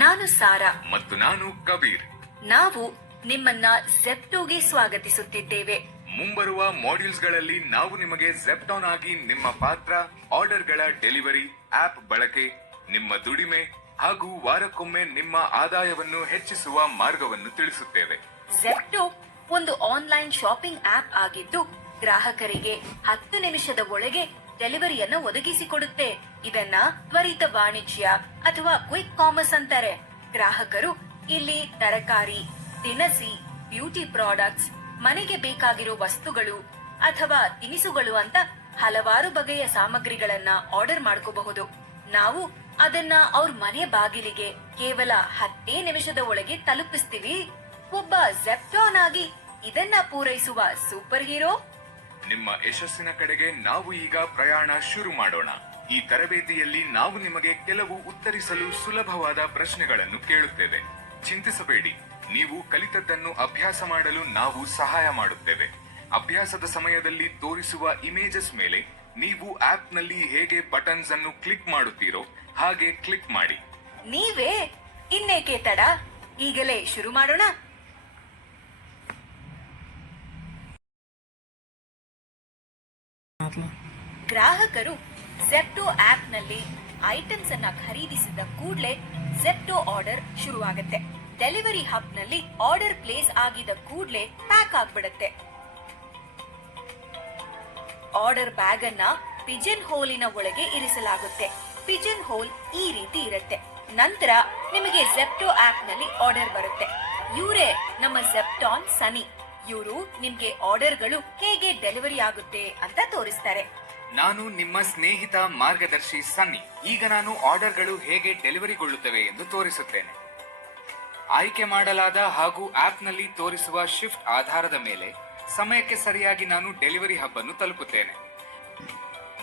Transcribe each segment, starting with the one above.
ನಾನು ಸಾರಾ ಮತ್ತು ನಾನು ಕಬೀರ್. ನಾವು ನಿಮ್ಮನ್ನ ಜೆಪ್ಟೋಗೆ ಸ್ವಾಗತಿಸುತ್ತಿದ್ದೇವೆ. ಮುಂಬರುವ ಮಾಡ್ಯೂಲ್ಸ್ಗಳಲ್ಲಿ ನಾವು ನಿಮಗೆ ಜೆಪ್ಟೋನ್ ಆಗಿ ನಿಮ್ಮ ಪಾತ್ರ, ಆರ್ಡರ್ಗಳ ಡೆಲಿವರಿ, ಆಪ್ ಬಳಕೆ, ನಿಮ್ಮ ದುಡಿಮೆ ಹಾಗೂ ವಾರಕ್ಕೊಮ್ಮೆ ನಿಮ್ಮ ಆದಾಯವನ್ನು ಹೆಚ್ಚಿಸುವ ಮಾರ್ಗವನ್ನು ತಿಳಿಸುತ್ತೇವೆ. ಜೆಪ್ಟೋ ಒಂದು ಆನ್ಲೈನ್ ಶಾಪಿಂಗ್ ಆಪ್ ಆಗಿದ್ದು ಗ್ರಾಹಕರಿಗೆ 10 ನಿಮಿಷದ ಒಳಗೆ ಡೆಲಿವರಿಯನ್ನು ಒದಗಿಸಿಕೊಡುತ್ತೆ. ಇದನ್ನ ತ್ವರಿತ ವಾಣಿಜ್ಯ ಅಥವಾ ಕ್ವಿಕ್ ಕಾಮರ್ಸ್ ಅಂತಾರೆ. ಗ್ರಾಹಕರು ಇಲ್ಲಿ ತರಕಾರಿ, ದಿನಸಿ, ಬ್ಯೂಟಿ ಪ್ರಾಡಕ್ಟ್ಸ್, ಮನೆಗೆ ಬೇಕಾಗಿರೋ ವಸ್ತುಗಳು ಅಥವಾ ತಿನಿಸುಗಳು ಅಂತ ಹಲವಾರು ಬಗೆಯ ಸಾಮಗ್ರಿಗಳನ್ನ ಆರ್ಡರ್ ಮಾಡ್ಕೋಬಹುದು. ನಾವು ಅದನ್ನ ಅವ್ರ ಮನೆ ಬಾಗಿಲಿಗೆ ಕೇವಲ 10 ನಿಮಿಷದ ಒಳಗೆ ತಲುಪಿಸ್ತೀವಿ. ಒಬ್ಬ ಜೆಪ್ಟೋನ್ ಆಗಿ ಇದನ್ನ ಪೂರೈಸುವ ಸೂಪರ್ ಹೀರೋ. ನಿಮ್ಮ ಯಶಸ್ಸಿನ ಕಡೆಗೆ ನಾವು ಈಗ ಪ್ರಯಾಣ ಶುರು ಮಾಡೋಣ. ಈ ತರಬೇತಿಯಲ್ಲಿ ನಾವು ನಿಮಗೆ ಕೆಲವು ಉತ್ತರಿಸಲು ಸುಲಭವಾದ ಪ್ರಶ್ನೆಗಳನ್ನು ಕೇಳುತ್ತೇವೆ. ಚಿಂತಿಸಬೇಡಿ, ನೀವು ಕಲಿತದ್ದನ್ನು ಅಭ್ಯಾಸ ಮಾಡಲು ನಾವು ಸಹಾಯ ಮಾಡುತ್ತೇವೆ. ಅಭ್ಯಾಸದ ಸಮಯದಲ್ಲಿ ತೋರಿಸುವ ಇಮೇಜಸ್ ಮೇಲೆ ನೀವು ಆಪ್ನಲ್ಲಿ ಹೇಗೆ ಬಟನ್ಸ್ ಅನ್ನು ಕ್ಲಿಕ್ ಮಾಡುತ್ತೀರೋ ಹಾಗೆ ಕ್ಲಿಕ್ ಮಾಡಿ. ನೀವೇ ಇನ್ನೇಕೆ ತಡ, ಈಗಲೇ ಶುರು ಮಾಡೋಣ. ಗ್ರಾಹಕರು ಜೆಪ್ಟೋ ಆಪ್ನಲ್ಲಿ ಐಟಮ್ಸ್ ಅನ್ನ ಖರೀದಿಸಿದ ಕೂಡಲೇ ಜೆಪ್ಟೋ ಆರ್ಡರ್ ಶುರುವಾಗುತ್ತೆ. ಡೆಲಿವರಿ ಹಬ್ ನಲ್ಲಿ ಆರ್ಡರ್ ಪ್ಲೇಸ್ ಆಗಿದ ಕೂಡಲೇ ಪ್ಯಾಕ್ ಆಗ್ಬಿಡುತ್ತೆ. ಆರ್ಡರ್ ಬ್ಯಾಗ್ ಅನ್ನ ಪಿಜನ್ ಹೋಲಿನ ಒಳಗೆ ಇರಿಸಲಾಗುತ್ತೆ. ಪಿಜನ್ ಹೋಲ್ ಈ ರೀತಿ ಇರುತ್ತೆ. ನಂತರ ನಿಮಗೆ ಜೆಪ್ಟೋ ಆಪ್ ನಲ್ಲಿ ಆರ್ಡರ್ ಬರುತ್ತೆ. ಇವರೇ ನಮ್ಮ ಜೆಪ್ಟಾನ್ ಸನಿ. ಇವರು ನಿಮ್ಗೆ ಆರ್ಡರ್ಗಳು ಹೇಗೆ ಡೆಲಿವರಿ ಆಗುತ್ತೆ ಅಂತ ತೋರಿಸ್ತಾರೆ. ನಾನು ನಿಮ್ಮ ಸ್ನೇಹಿತ ಮಾರ್ಗದರ್ಶಿ ಸನ್ನಿ. ಈಗ ನಾನು ಆರ್ಡರ್ಗಳು ಹೇಗೆ ಡೆಲಿವರಿಗೊಳ್ಳುತ್ತವೆ ಎಂದು ತೋರಿಸುತ್ತೇನೆ. ಆಯ್ಕೆ ಮಾಡಲಾದ ಹಾಗೂ ಆಪ್ನಲ್ಲಿ ತೋರಿಸುವ ಶಿಫ್ಟ್ ಆಧಾರದ ಮೇಲೆ ಸಮಯಕ್ಕೆ ಸರಿಯಾಗಿ ನಾನು ಡೆಲಿವರಿ ಹಬ್ ಅನ್ನು ತಲುಪುತ್ತೇನೆ.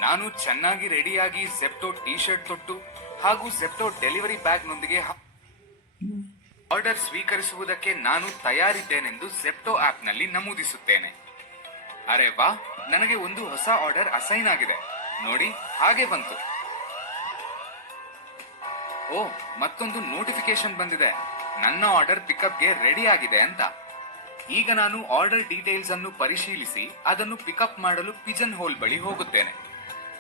ನಾನು ಚೆನ್ನಾಗಿ ರೆಡಿಯಾಗಿ ಜೆಪ್ಟೋ ಟಿ ಶರ್ಟ್ ತೊಟ್ಟು ಹಾಗೂ ಜೆಪ್ಟೋ ಡೆಲಿವರಿ ಬ್ಯಾಗ್ನೊಂದಿಗೆ ಆರ್ಡರ್ ಸ್ವೀಕರಿಸುವುದಕ್ಕೆ ನಾನು ತಯಾರಿದ್ದೇನೆಂದು ಜೆಪ್ಟೋ ಆಪ್ನಲ್ಲಿ ನಮೂದಿಸುತ್ತೇನೆ. ಅರೆ ವಾ, ನನಗೆ ಒಂದು ಹೊಸ ಆರ್ಡರ್ ಅಸೈನ್ ಆಗಿದೆ ನೋಡಿ, ಹಾಗೆ ಬಂತು. ಓ, ಮತ್ತೊಂದು ನೋಟಿಫಿಕೇಶನ್ ಬಂದಿದೆ, ನನ್ನ ಆರ್ಡರ್ ಪಿಕಪ್ಗೆ ರೆಡಿ ಆಗಿದೆ ಅಂತ. ಈಗ ನಾನು ಆರ್ಡರ್ ಡೀಟೇಲ್ಸ್ ಅನ್ನು ಪರಿಶೀಲಿಸಿ ಅದನ್ನು ಪಿಕಪ್ ಮಾಡಲು ಪಿಜನ್ ಹೋಲ್ ಬಳಿ ಹೋಗುತ್ತೇನೆ.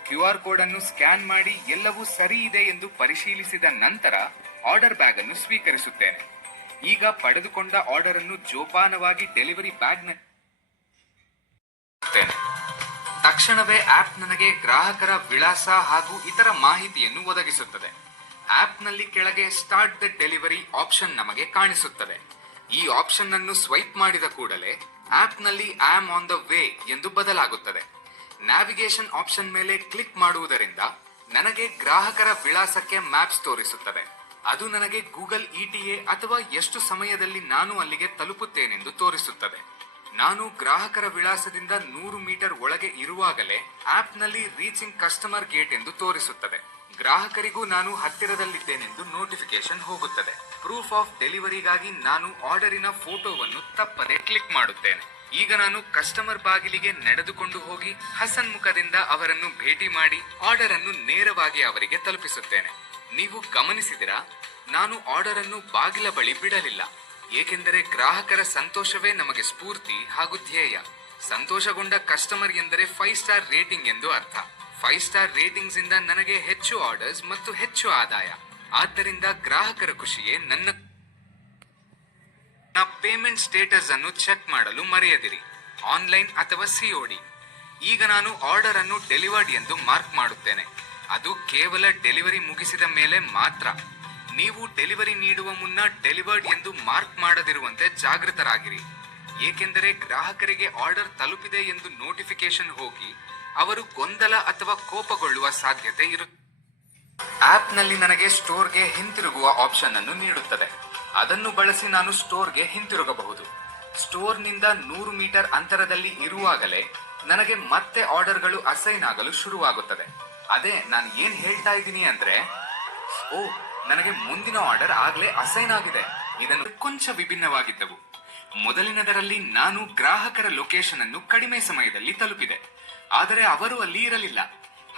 QR ಕೋಡ್ ಅನ್ನು ಸ್ಕ್ಯಾನ್ ಮಾಡಿ ಎಲ್ಲವೂ ಸರಿ ಇದೆ ಎಂದು ಪರಿಶೀಲಿಸಿದ ನಂತರ ಆರ್ಡರ್ ಬ್ಯಾಗ್ ಅನ್ನು ಸ್ವೀಕರಿಸುತ್ತೇನೆ. ಈಗ ಪಡೆದುಕೊಂಡ ಆರ್ಡರ್ ಅನ್ನು ಜೋಪಾನವಾಗಿ ಡೆಲಿವರಿ ಬ್ಯಾಗ್ ತಕ್ಷಣವೇ ಆಪ್ ನನಗೆ ಗ್ರಾಹಕರ ವಿಳಾಸ ಹಾಗೂ ಇತರ ಮಾಹಿತಿಯನ್ನು ಒದಗಿಸುತ್ತದೆ. ಆಪ್ನಲ್ಲಿ ಕೆಳಗೆ ಸ್ಟಾರ್ಟ್ ದ ಡೆಲಿವರಿ ಆಪ್ಷನ್ ನಮಗೆ ಕಾಣಿಸುತ್ತದೆ. ಈ ಆಪ್ಷನ್ ಅನ್ನು ಸ್ವೈಪ್ ಮಾಡಿದ ಕೂಡಲೇ ಆಪ್ನಲ್ಲಿ ಆಮ್ ಆನ್ ದ ವೇ ಎಂದು ಬದಲಾಗುತ್ತದೆ. ನ್ಯಾವಿಗೇಷನ್ ಆಪ್ಷನ್ ಮೇಲೆ ಕ್ಲಿಕ್ ಮಾಡುವುದರಿಂದ ನನಗೆ ಗ್ರಾಹಕರ ವಿಳಾಸಕ್ಕೆ ಮ್ಯಾಪ್ಸ್ ತೋರಿಸುತ್ತದೆ. ಅದು ನನಗೆ ಗೂಗಲ್ ETA ಅಥವಾ ಎಷ್ಟು ಸಮಯದಲ್ಲಿ ನಾನು ಅಲ್ಲಿಗೆ ತಲುಪುತ್ತೇನೆಂದು ತೋರಿಸುತ್ತದೆ. ನಾನು ಗ್ರಾಹಕರ ವಿಳಾಸದಿಂದ 100 ಮೀಟರ್ ಒಳಗೆ ಇರುವಾಗಲೇ ಆಪ್ನಲ್ಲಿ ರೀಚಿಂಗ್ ಕಸ್ಟಮರ್ ಗೇಟ್ ಎಂದು ತೋರಿಸುತ್ತದೆ. ಗ್ರಾಹಕರಿಗೂ ನಾನು ಹತ್ತಿರದಲ್ಲಿದ್ದೇನೆಂದು ನೋಟಿಫಿಕೇಶನ್ ಹೋಗುತ್ತದೆ. ಪ್ರೂಫ್ ಆಫ್ ಡೆಲಿವರಿಗಾಗಿ ನಾನು ಆರ್ಡರಿನ ಫೋಟೋವನ್ನು ತಪ್ಪದೆ ಕ್ಲಿಕ್ ಮಾಡುತ್ತೇನೆ. ಈಗ ನಾನು ಕಸ್ಟಮರ್ ಬಾಗಿಲಿಗೆ ನಡೆದುಕೊಂಡು ಹೋಗಿ ಹಸನ್ಮುಖದಿಂದ ಅವರನ್ನು ಭೇಟಿ ಮಾಡಿ ಆರ್ಡರ್ ಅನ್ನು ನೇರವಾಗಿ ಅವರಿಗೆ ತಲುಪಿಸುತ್ತೇನೆ. ನೀವು ಗಮನಿಸಿದಿರಾ, ನಾನು ಆರ್ಡರ್ ಅನ್ನು ಬಾಗಿಲ ಬಳಿ ಬಿಡಲಿಲ್ಲ, ಏಕೆಂದರೆ ಗ್ರಾಹಕರ ಸಂತೋಷವೇ ನಮಗೆ ಸ್ಫೂರ್ತಿ ಹಾಗೂ ಧ್ಯೇಯ. ಸಂತೋಷಗೊಂಡ ಕಸ್ಟಮರ್ ಎಂದರೆ 5 ಸ್ಟಾರ್ ರೇಟಿಂಗ್ ಎಂದು ಅರ್ಥ. 5 ಸ್ಟಾರ್ ರೇಟಿಂಗ್ಸ್ ಇಂದ ನನಗೆ ಹೆಚ್ಚು ಆರ್ಡರ್ಸ್ ಮತ್ತು ಹೆಚ್ಚು ಆದಾಯ. ಆದ್ದರಿಂದ ಗ್ರಾಹಕರ ಖುಷಿಯೇ ನನ್ನ ಪೇಮೆಂಟ್ ಸ್ಟೇಟಸ್ ಅನ್ನು ಚೆಕ್ ಮಾಡಲು ಮರೆಯದಿರಿ, ಆನ್ಲೈನ್ ಅಥವಾ COD. ಈಗ ನಾನು ಆರ್ಡರ್ ಅನ್ನು ಡೆಲಿವರ್ಡ್ ಎಂದು ಮಾರ್ಕ್ ಮಾಡುತ್ತೇನೆ. ಅದು ಕೇವಲ ಡೆಲಿವರಿ ಮುಗಿಸಿದ ಮೇಲೆ ಮಾತ್ರ. ನೀವು ಡೆಲಿವರಿ ನೀಡುವ ಮುನ್ನ ಡೆಲಿವರ್ಡ್ ಎಂದು ಮಾರ್ಕ್ ಮಾಡದಿರುವಂತೆ ಜಾಗೃತರಾಗಿರಿ, ಏಕೆಂದರೆ ಗ್ರಾಹಕರಿಗೆ ಆರ್ಡರ್ ತಲುಪಿದೆ ಎಂದು ನೋಟಿಫಿಕೇಶನ್ ಹೋಗಿ ಅವರು ಗೊಂದಲ ಅಥವಾ ಕೋಪಗೊಳ್ಳುವ ಸಾಧ್ಯತೆ ಇರುತ್ತದೆ. ಆಪ್ನಲ್ಲಿ ನನಗೆ ಸ್ಟೋರ್ಗೆ ಹಿಂತಿರುಗುವ ಆಪ್ಷನ್ ಅನ್ನು ನೀಡುತ್ತದೆ. ಅದನ್ನು ಬಳಸಿ ನಾನು ಸ್ಟೋರ್ಗೆ ಹಿಂತಿರುಗಬಹುದು. ಸ್ಟೋರ್ನಿಂದ 100 ಮೀಟರ್ ಅಂತರದಲ್ಲಿ ಇರುವಾಗಲೇ ನನಗೆ ಮತ್ತೆ ಆರ್ಡರ್ಗಳು ಅಸೈನ್ ಆಗಲು ಶುರುವಾಗುತ್ತದೆ. ಅದೇ ನಾನು ಏನ್ ಹೇಳ್ತಾ ಇದ್ದೀನಿ ಅಂದ್ರೆ, ಓ, ನನಗೆ ಮುಂದಿನ ಆರ್ಡರ್ ಆಗ್ಲೇ ಅಸೈನ್ ಆಗಿದೆ. ಇದನ್ನು ಕೊಂಚ ವಿಭಿನ್ನವಾಗಿದ್ದವು. ಮೊದಲಿನದರಲ್ಲಿ ನಾನು ಗ್ರಾಹಕರ ಲೊಕೇಶನ್ ಅನ್ನು ಕಡಿಮೆ ಸಮಯದಲ್ಲಿ ತಲುಪಿದೆ, ಆದರೆ ಅವರು ಅಲ್ಲಿ ಇರಲಿಲ್ಲ.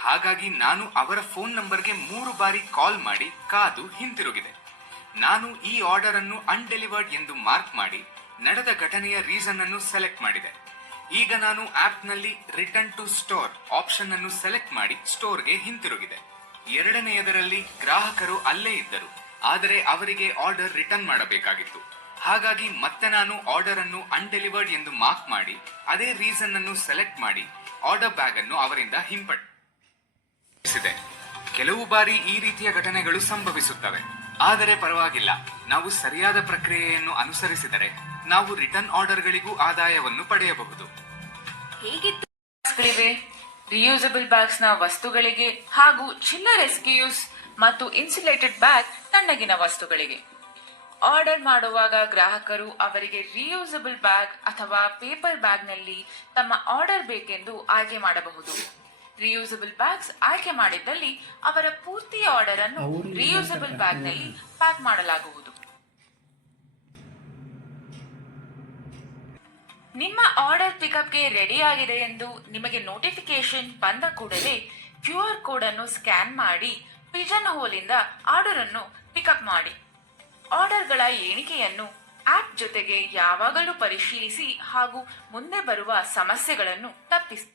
ಹಾಗಾಗಿ ನಾನು ಅವರ ಫೋನ್ ನಂಬರ್ಗೆ 3 ಬಾರಿ ಕಾಲ್ ಮಾಡಿ ಕಾದು ಹಿಂತಿರುಗಿದೆ. ನಾನು ಈ ಆರ್ಡರ್ ಅನ್ನು ಅನ್ಡೆಲಿವರ್ಡ್ ಎಂದು ಮಾರ್ಕ್ ಮಾಡಿ ನಡೆದ ಘಟನೆಯ ರೀಸನ್ ಅನ್ನು ಸೆಲೆಕ್ಟ್ ಮಾಡಿದೆ. ಈಗ ನಾನು ಆಪ್ ನಲ್ಲಿ ರಿಟರ್ನ್ ಟು ಸ್ಟೋರ್ ಆಪ್ಷನ್ ಅನ್ನು ಸೆಲೆಕ್ಟ್ ಮಾಡಿ ಸ್ಟೋರ್ಗೆ ಹಿಂತಿರುಗಿದೆ. ಎರಡನೆಯದರಲ್ಲಿ ಗ್ರಾಹಕರು ಅಲ್ಲೇ ಇದ್ದರು, ಆದರೆ ಅವರಿಗೆ ಆರ್ಡರ್ ರಿಟರ್ನ್ ಮಾಡಬೇಕಾಗಿತ್ತು. ಹಾಗಾಗಿ ಮತ್ತೆ ನಾನು ಆರ್ಡರ್ ಅನ್ನು ಅನ್ಡೆಲಿವರ್ಡ್ ಎಂದು ಮಾರ್ಕ್ ಮಾಡಿ ಅದೇ ರೀಸನ್ ಅನ್ನು ಸೆಲೆಕ್ಟ್ ಮಾಡಿ ಆರ್ಡರ್ ಬ್ಯಾಗ್ ಅನ್ನು ಅವರಿಂದ ಹಿಂಪಡಿಸಿದೆ. ಕೆಲವು ಬಾರಿ ಈ ರೀತಿಯ ಘಟನೆಗಳು ಸಂಭವಿಸುತ್ತವೆ, ಆದರೆ ಪರವಾಗಿಲ್ಲ. ನಾವು ಸರಿಯಾದ ಪ್ರಕ್ರಿಯೆಯನ್ನು ಅನುಸರಿಸಿದರೆ ನಾವು ರಿಟರ್ನ್ ಆರ್ಡರ್ಗಳಿಗೂ ಆದಾಯವನ್ನು ಪಡೆಯಬಹುದು. ಹೇಗಿತ್ತು? ರಿಯೂಸಬಲ್ ಬ್ಯಾಗ್ಸ್ ನ ವಸ್ತುಗಳಿಗೆ ಹಾಗೂ ಚಿಲ್ಲರ್ ಎಸ್ಕ್ಯೂಸ್ ಮತ್ತು ಇನ್ಸುಲೇಟೆಡ್ ಬ್ಯಾಗ್ ತಣ್ಣಗಿನ ವಸ್ತುಗಳಿಗೆ. ಆರ್ಡರ್ ಮಾಡುವಾಗ ಗ್ರಾಹಕರು ಅವರಿಗೆ ರಿಯೂಸಬಲ್ ಬ್ಯಾಗ್ ಅಥವಾ ಪೇಪರ್ ಬ್ಯಾಗ್ ನಲ್ಲಿ ತಮ್ಮ ಆರ್ಡರ್ ಬೇಕೆಂದು ಆಯ್ಕೆ ಮಾಡಬಹುದು. ರಿಯೂಸಬಲ್ ಬ್ಯಾಗ್ಸ್ ಆಯ್ಕೆ ಮಾಡಿದ್ದಲ್ಲಿ ಅವರ ಪೂರ್ತಿ ಆರ್ಡರ್ ಅನ್ನು ರಿಯೂಸಬಲ್ ಬ್ಯಾಗ್ ನಲ್ಲಿ ಪ್ಯಾಕ್ ಮಾಡಲಾಗುವುದು. ನಿಮ್ಮ ಆರ್ಡರ್ ಪಿಕಪ್ಗೆ ರೆಡಿ ಆಗಿದೆ ಎಂದು ನಿಮಗೆ ನೋಟಿಫಿಕೇಶನ್ ಬಂದ ಕೂಡಲೇ QR ಕೋಡ್ ಅನ್ನು ಸ್ಕ್ಯಾನ್ ಮಾಡಿ ಪಿಜನ್ ಹೋಲ್ ಇಂದ ಆರ್ಡರ್ ಅನ್ನು ಪಿಕಪ್ ಮಾಡಿ. ಆರ್ಡರ್ಗಳ ಎಣಿಕೆಯನ್ನು ಆಪ್ ಜೊತೆಗೆ ಯಾವಾಗಲೂ ಪರಿಶೀಲಿಸಿ ಹಾಗೂ ಮುಂದೆ ಬರುವ ಸಮಸ್ಯೆಗಳನ್ನು ತಪ್ಪಿಸಿ.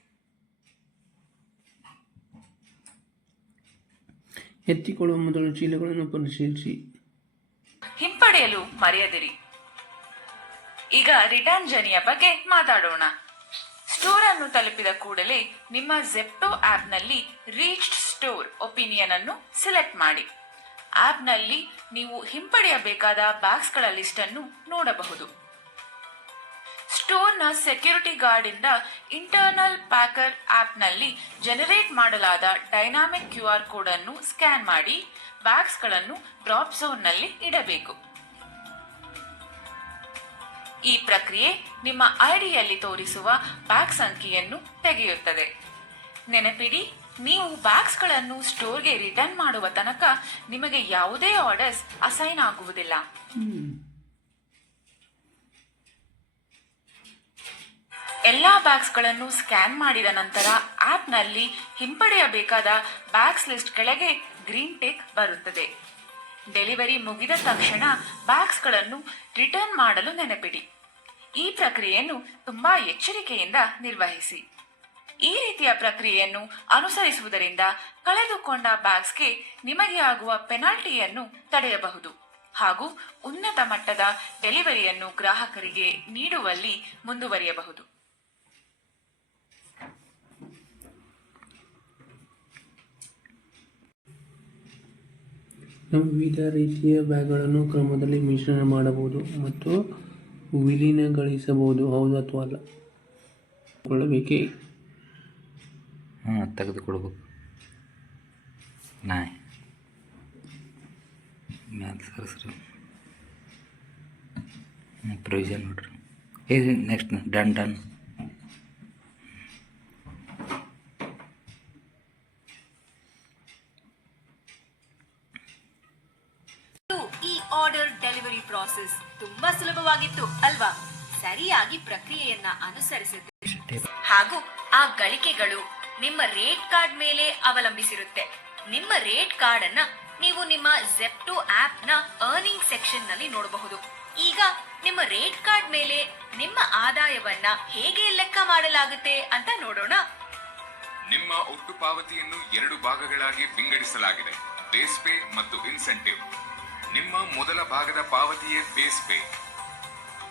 ಎತ್ತಿಕೊಳ್ಳುವ ಮೊದಲು ಚೀಲಗಳನ್ನು ಪರಿಶೀಲಿಸಿ ಹಿಂಪಡೆಯಲು ಮರೆಯದಿರಿ. ಈಗ ರಿಟರ್ನ್ ಜರ್ನಿಯ ಬಗ್ಗೆ ಮಾತಾಡೋಣ. ಸ್ಟೋರ್ ಅನ್ನು ತಲುಪಿದ ಕೂಡಲೇ ನಿಮ್ಮ ಜೆಪ್ಟೋ ಆಪ್ ನಲ್ಲಿ ರೀಚ್ಡ್ ಸ್ಟೋರ್ ಒಪಿನಿಯನ್ ಅನ್ನು ಸೆಲೆಕ್ಟ್ ಮಾಡಿ. ಆಪ್ ನಲ್ಲಿ ನೀವು ಹಿಂಪಡೆಯಬೇಕಾದ ಬ್ಯಾಗ್ಸ್ ಗಳ ಲಿಸ್ಟ್ ಅನ್ನು ನೋಡಬಹುದು. ಸ್ಟೋರ್ನ ಸೆಕ್ಯೂರಿಟಿ ಗಾರ್ಡ್ ಇಂದ ಇಂಟರ್ನಲ್ ಪ್ಯಾಕರ್ ಆಪ್ ನಲ್ಲಿ ಜನರೇಟ್ ಮಾಡಲಾದ ಡೈನಾಮಿಕ್ QR ಕೋಡ್ ಅನ್ನು ಸ್ಕ್ಯಾನ್ ಮಾಡಿ ಬ್ಯಾಗ್ಸ್ ಗಳನ್ನು ಡ್ರಾಪ್ ಝೋನ್ ನಲ್ಲಿ ಇಡಬೇಕು. ಈ ಪ್ರಕ್ರಿಯೆ ನಿಮ್ಮ ಐಡಿಯಲ್ಲಿ ತೋರಿಸುವ ಬ್ಯಾಗ್ ಸಂಖ್ಯೆಯನ್ನು ತೆಗೆಯುತ್ತದೆ. ನೆನಪಿಡಿ, ನೀವು ಬ್ಯಾಗ್ಸ್ ಗಳನ್ನು ಸ್ಟೋರ್ಗೆ ರಿಟರ್ನ್ ಮಾಡುವ ತನಕ ನಿಮಗೆ ಯಾವುದೇ ಆರ್ಡರ್ಸ್ ಅಸೈನ್ ಆಗುವುದಿಲ್ಲ. ಎಲ್ಲಾ ಬ್ಯಾಗ್ಸ್ ಗಳನ್ನು ಸ್ಕ್ಯಾನ್ ಮಾಡಿದ ನಂತರ ಆಪ್ ನಲ್ಲಿ ಹಿಂಪಡೆಯಬೇಕಾದ ಬ್ಯಾಗ್ಸ್ ಲಿಸ್ಟ್ ಕೆಳಗೆ ಗ್ರೀನ್ ಟಿಕ್ ಬರುತ್ತದೆ. ಡೆಲಿವರಿ ಮುಗಿದ ತಕ್ಷಣ ಬ್ಯಾಗ್ಸ್ ಗಳನ್ನು ರಿಟರ್ನ್ ಮಾಡಲು ನೆನಪಿಡಿ. ಈ ಪ್ರಕ್ರಿಯೆಯನ್ನು ತುಂಬಾ ಎಚ್ಚರಿಕೆಯಿಂದ ನಿರ್ವಹಿಸಿ. ಈ ರೀತಿಯ ಪ್ರಕ್ರಿಯೆಯನ್ನು ಅನುಸರಿಸುವುದರಿಂದ ಕಳೆದುಕೊಂಡ ಬ್ಯಾಗ್ಸ್ಗೆ ನಿಮಗೆ ಆಗುವ ಪೆನಾಲ್ಟಿಯನ್ನು ತಡೆಯಬಹುದು ಹಾಗೂ ಉನ್ನತ ಮಟ್ಟದ ಡೆಲಿವರಿಯನ್ನು ಗ್ರಾಹಕರಿಗೆ ನೀಡುವಲ್ಲಿ ಮುಂದುವರಿಯಬಹುದು. ನಾವು ವಿವಿಧ ರೀತಿಯ ಬ್ಯಾಗ್ಗಳನ್ನು ಕ್ರಮದಲ್ಲಿ ಮಿಶ್ರಣ ಮಾಡಬಹುದು ಮತ್ತು ವಿಲೀನಗೊಳಿಸಬಹುದು. ಹೌದು ಅಥವಾ ಅಲ್ಲ ಕೊಳ್ಳಬೇಕೇ? ತೆಗೆದುಕೊಡ್ಬೇಕು. ನಾಯಿ ಮ್ಯಾಲೆ ಸರಸ್ರಿ ಪ್ರೊವಿಷನ್ ನೋಡ್ರಿ. ಈಗ ನೆಕ್ಸ್ಟ್ ಡನ್. ಈ ಆರ್ಡರ್ ಡೆಲಿವರಿ ಪ್ರಾಸೆಸ್ ತುಂಬಾ ಸುಲಭವಾಗಿತ್ತು ಅಲ್ವಾ? ಸರಿಯಾಗಿ ಪ್ರಕ್ರಿಯೆಯನ್ನ ಅನುಸರಿಸಿದ್ರೆ ಹಾಗೂ ಆ ಗಳಿಕೆಗಳು ನಿಮ್ಮ ರೇಟ್ ಕಾರ್ಡ್ ಮೇಲೆ ಅವಲಂಬಿಸಿರುತ್ತೆ. ನಿಮ್ಮ ರೇಟ್ ಕಾರ್ಡ್ ಅನ್ನ ನೀವು ನಿಮ್ಮ ಜೆಪ್ಟೋ ಆಪ್ ನ ಅರ್ನಿಂಗ್ ಸೆಕ್ಷನ್ ನಲ್ಲಿ ನೋಡಬಹುದು. ಈಗ ನಿಮ್ಮ ರೇಟ್ ಕಾರ್ಡ್ ಮೇಲೆ ನಿಮ್ಮ ಆದಾಯವನ್ನ ಹೇಗೆ ಲೆಕ್ಕ ಮಾಡಲಾಗುತ್ತೆ ಅಂತ ನೋಡೋಣ. ನಿಮ್ಮ ಒಟ್ಟು ಪಾವತಿಯನ್ನು 2 ಭಾಗಗಳಾಗಿ ವಿಂಗಡಿಸಲಾಗಿದೆ, ಬೇಸ್ ಪೇ ಮತ್ತು ಇನ್ಸೆಂಟಿವ್. ನಿಮ್ಮ ಮೊದಲ ಭಾಗದ ಪಾವತಿಯೇ ಬೇಸ್ ಪೇ.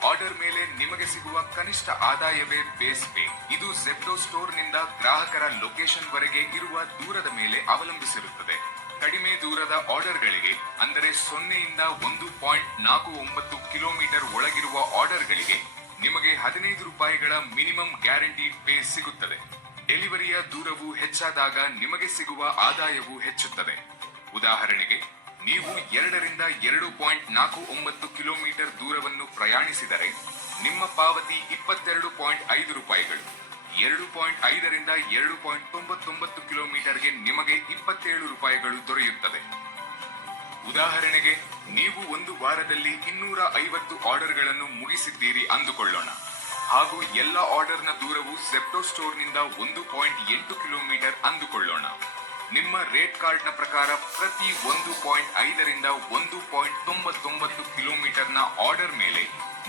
ಆರ್ಡರ್ ಮೇಲೆ ನಿಮಗೆ ಸಿಗುವ ಕನಿಷ್ಠ ಆದಾಯವೇ ಬೇಸ್ ಪೇ. ಇದು ಜೆಪ್ಟೋ ಸ್ಟೋರ್ ನಿಂದ ಗ್ರಾಹಕರ ಲೊಕೇಶನ್ ವರೆಗೆ ಇರುವ ದೂರದ ಮೇಲೆ ಅವಲಂಬಿಸಿರುತ್ತದೆ. ಕಡಿಮೆ ದೂರದ ಆರ್ಡರ್ಗಳಿಗೆ, ಅಂದರೆ 0 ಇಂದ 1.49 ಕಿಲೋಮೀಟರ್ ಒಳಗಿರುವ ಆರ್ಡರ್ಗಳಿಗೆ ನಿಮಗೆ 15 ರೂಪಾಯಿಗಳ ಮಿನಿಮಮ್ ಗ್ಯಾರಂಟಿಡ್ ಪೇ ಸಿಗುತ್ತದೆ. ಡೆಲಿವರಿಯ ದೂರವು ಹೆಚ್ಚಾದಾಗ ನಿಮಗೆ ಸಿಗುವ ಆದಾಯವು ಹೆಚ್ಚುತ್ತದೆ. ಉದಾಹರಣೆಗೆ, ನೀವು 2 ರಿಂದ 2.49 ಕಿಲೋಮೀಟರ್ ದೂರವನ್ನು ಪ್ರಯಾಣಿಸಿದರೆ ನಿಮ್ಮ ಪಾವತಿ 22.5 ರೂಪಾಯಿಗಳು. 2.5 ರಿಂದ 2.99 ಕಿಲೋಮೀಟರ್ಗೆ ನಿಮಗೆ 27 ರೂಪಾಯಿಗಳು ದೊರೆಯುತ್ತದೆ. ಉದಾಹರಣೆಗೆ, ನೀವು ಒಂದು ವಾರದಲ್ಲಿ 250 ಆರ್ಡರ್ಗಳನ್ನು ಮುಗಿಸಿದ್ದೀರಿ ಅಂದುಕೊಳ್ಳೋಣ ಹಾಗೂ ಎಲ್ಲ ಆರ್ಡರ್ನ ದೂರವು ಜೆಪ್ಟೋ ಸ್ಟೋರ್ನಿಂದ 1.8 ಕಿಲೋಮೀಟರ್ ಅಂದುಕೊಳ್ಳೋಣ. ನಿಮ್ಮ ರೇಟ್ ಕಾರ್ಡ್ನ ಪ್ರಕಾರ ಪ್ರತಿ 1.5 1.99 ಕಿಲೋಮೀಟರ್ನ ಆರ್ಡರ್ ಮೇಲೆ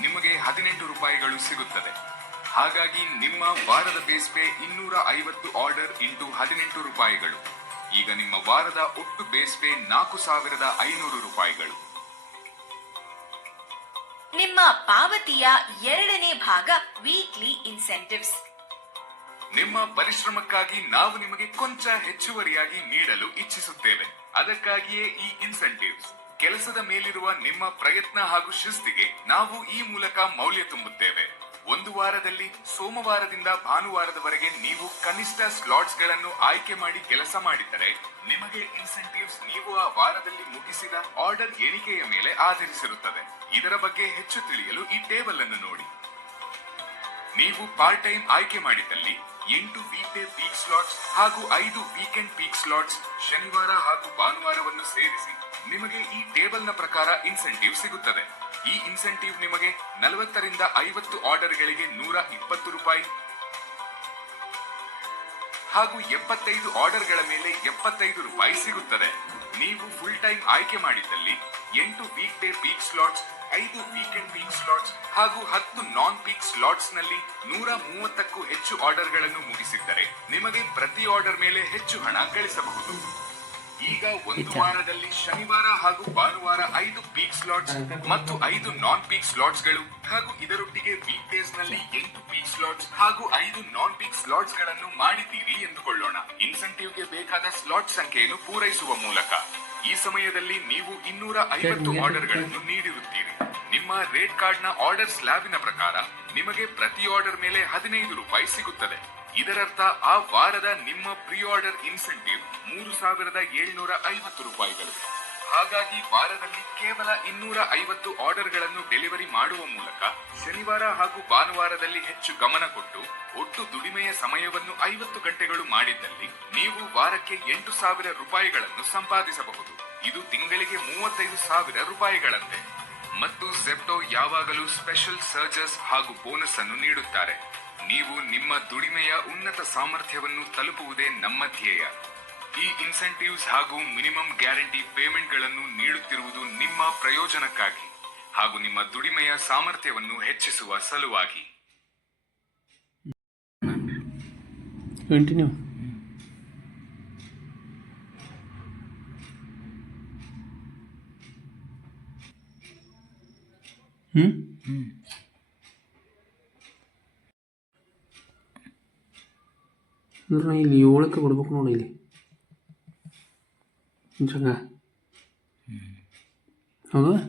ನಿಮಗೆ 18 ರೂಪಾಯಿಗಳು ಸಿಗುತ್ತದೆ. ಹಾಗಾಗಿ ನಿಮ್ಮ ವಾರದ ಬೇಸ್ ಪೇ 250 ಆರ್ಡರ್ ಇಂಟು 18 ರೂಪಾಯಿಗಳು. ಈಗ ನಿಮ್ಮ ವಾರದ ಒಟ್ಟು ಬೇಸ್ ಪೇ 4500 ರೂಪಾಯಿಗಳು. ನಿಮ್ಮ ಪಾವತಿಯ 2ನೇ ಭಾಗ ವೀಕ್ಲಿ ಇನ್ಸೆಂಟಿವ್ಸ್. ನಿಮ್ಮ ಪರಿಶ್ರಮಕ್ಕಾಗಿ ನಾವು ನಿಮಗೆ ಕೊಂಚ ಹೆಚ್ಚುವರಿಯಾಗಿ ನೀಡಲು ಇಚ್ಛಿಸುತ್ತೇವೆ. ಅದಕ್ಕಾಗಿಯೇ ಈ ಇನ್ಸೆಂಟಿವ್ಸ್. ಕೆಲಸದ ಮೇಲಿರುವ ನಿಮ್ಮ ಪ್ರಯತ್ನ ಹಾಗೂ ಶಿಸ್ತಿಗೆ ನಾವು ಈ ಮೂಲಕ ಮೌಲ್ಯ ತುಂಬುತ್ತೇವೆ. ಒಂದು ವಾರದಲ್ಲಿ ಸೋಮವಾರದಿಂದ ಭಾನುವಾರದವರೆಗೆ ನೀವು ಕನಿಷ್ಠ ಸ್ಲಾಟ್ಸ್ ಗಳನ್ನು ಆಯ್ಕೆ ಮಾಡಿ ಕೆಲಸ ಮಾಡಿದ್ದರೆ ನಿಮಗೆ ಇನ್ಸೆಂಟಿವ್ಸ್ ನೀವು ಆ ವಾರದಲ್ಲಿ ಮುಗಿಸಿದ ಆರ್ಡರ್ ಎಣಿಕೆಯ ಮೇಲೆ ಆಧರಿಸಿರುತ್ತದೆ. ಇದರ ಬಗ್ಗೆ ಹೆಚ್ಚು ತಿಳಿಯಲು ಈ ಟೇಬಲ್ ಅನ್ನು ನೋಡಿ. ನೀವು ಪಾರ್ಟ್ ಟೈಮ್ ಆಯ್ಕೆ ಮಾಡಿದ್ದಲ್ಲಿ 8 ವೀಕ್ ಡೇ ಪೀಕ್ ಸ್ಲಾಟ್ಸ್ ಹಾಗೂ 5 ವೀಕೆಂಡ್ ಪೀಕ್ ಸ್ಲಾಟ್ಸ್ ಶನಿವಾರ ಹಾಗೂ ಭಾನುವಾರವನ್ನು ಸೇರಿಸಿ ನಿಮಗೆ ಈ ಟೇಬಲ್ನ ಪ್ರಕಾರ ಇನ್ಸೆಂಟಿವ್ ಸಿಗುತ್ತದೆ. ಈ ಇನ್ಸೆಂಟಿವ್ ನಿಮಗೆ 40 ರಿಂದ 50 ಆರ್ಡರ್ಗಳಿಗೆ 120 ರೂಪಾಯಿ ಹಾಗೂ 75 ಆರ್ಡರ್ಗಳ ಮೇಲೆ 75 ರೂಪಾಯಿ ಸಿಗುತ್ತದೆ. ನೀವು ಫುಲ್ ಟೈಮ್ ಆಯ್ಕೆ ಮಾಡಿದ್ದಲ್ಲಿ 8 weak day peak slots, 5 weekend peak slots ಹಾಗೂ 10 ನಾನ್ ಪೀಕ್ ಸ್ಲಾಟ್ಸ್ ನಲ್ಲಿ 130ಕ್ಕೂ ಹೆಚ್ಚು ಆರ್ಡರ್ಗಳನ್ನು ಮುಗಿಸಿದ್ದರೆ ನಿಮಗೆ ಪ್ರತಿ ಆರ್ಡರ್ ಮೇಲೆ ಹೆಚ್ಚು ಹಣ ಗಳಿಸಬಹುದು. ಈಗ ಒಂದು ವಾರದಲ್ಲಿ ಶನಿವಾರ ಹಾಗೂ ಭಾನುವಾರ 5 ಪೀಕ್ ಸ್ಲಾಟ್ಸ್ ಮತ್ತು 5 ನಾನ್ ಪೀಕ್ ಸ್ಲಾಟ್ಸ್ ಗಳು ಹಾಗೂ ಇದರೊಟ್ಟಿಗೆ ವೀಕ್ ಡೇಸ್ ನಲ್ಲಿ 8 ಪೀಕ್ ಸ್ಲಾಟ್ಸ್ ಹಾಗೂ 5 ನಾನ್ ಪೀಕ್ ಸ್ಲಾಟ್ಸ್ ಗಳನ್ನು ಮಾಡಿದ್ದೀರಿ ಎಂದುಕೊಳ್ಳೋಣ. ಇನ್ಸೆಂಟಿವ್ಗೆ ಬೇಕಾದ ಸ್ಲಾಟ್ ಸಂಖ್ಯೆಯನ್ನು ಪೂರೈಸುವ ಮೂಲಕ ಈ ಸಮಯದಲ್ಲಿ ನೀವು 250 ಆರ್ಡರ್ಗಳನ್ನು ನೀಡಿರುತ್ತೀರಿ. ನಿಮ್ಮ ರೇಟ್ ಕಾರ್ಡ್ನ ಆರ್ಡರ್ ಸ್ಲ್ಯಾಬಿನ ಪ್ರಕಾರ ನಿಮಗೆ ಪ್ರತಿ ಆರ್ಡರ್ ಮೇಲೆ 15 ರೂಪಾಯಿ ಸಿಗುತ್ತದೆ. ಇದರರ್ಥ ಆ ವಾರದ ನಿಮ್ಮ ಪ್ರೀ ಆರ್ಡರ್ ಇನ್ಸೆಂಟಿವ್ 3750 ರೂಪಾಯಿಗಳು. ಹಾಗಾಗಿ ವಾರದಲ್ಲಿ ಕೇವಲ 250 ಆರ್ಡರ್ಗಳನ್ನು ಡೆಲಿವರಿ ಮಾಡುವ ಮೂಲಕ ಶನಿವಾರ ಹಾಗೂ ಭಾನುವಾರದಲ್ಲಿ ಹೆಚ್ಚು ಗಮನ ಕೊಟ್ಟು ಒಟ್ಟು ದುಡಿಮೆಯ ಸಮಯವನ್ನು 50 ಗಂಟೆಗಳು ಮಾಡಿದ್ದಲ್ಲಿ ನೀವು ವಾರಕ್ಕೆ 8000 ರೂಪಾಯಿಗಳನ್ನು ಸಂಪಾದಿಸಬಹುದು. ಇದು ತಿಂಗಳಿಗೆ 35,000 ರೂಪಾಯಿಗಳಂತೆ. ಮತ್ತು ಝೆಪ್ಟೋ ಯಾವಾಗಲೂ ಸ್ಪೆಷಲ್ ಸರ್ಜಸ್ ಹಾಗೂ ಬೋನಸ್ ಅನ್ನು ನೀಡುತ್ತಾರೆ. ನೀವು ನಿಮ್ಮ ದುಡಿಮೆಯ ಉನ್ನತ ಸಾಮರ್ಥ್ಯವನ್ನು ತಲುಪುವುದೇ ನಮ್ಮ ಧ್ಯೇಯ. ಈ ಇನ್ಸೆಂಟಿವ್ಸ್ ಹಾಗೂ ಮಿನಿಮಮ್ ಗ್ಯಾರಂಟಿ ಪೇಮೆಂಟ್ಗಳನ್ನು ನೀಡುತ್ತಿರುವುದು ನಿಮ್ಮ ಪ್ರಯೋಜನಕ್ಕಾಗಿ ಹಾಗೂ ನಿಮ್ಮ ದುಡಿಮೆಯ ಸಾಮರ್ಥ್ಯವನ್ನು ಹೆಚ್ಚಿಸುವ ಸಲುವಾಗಿ. ಕಂಟಿನ್ಯೂ. ಅಂದ್ರೆ ಇಲ್ಲಿ 7ಕ್ಕೆ ಕೊಡ್ಬೇಕು ನೋಡಿ. ಇಲ್ಲಿ ಜಾಗ ಹೌದಾ?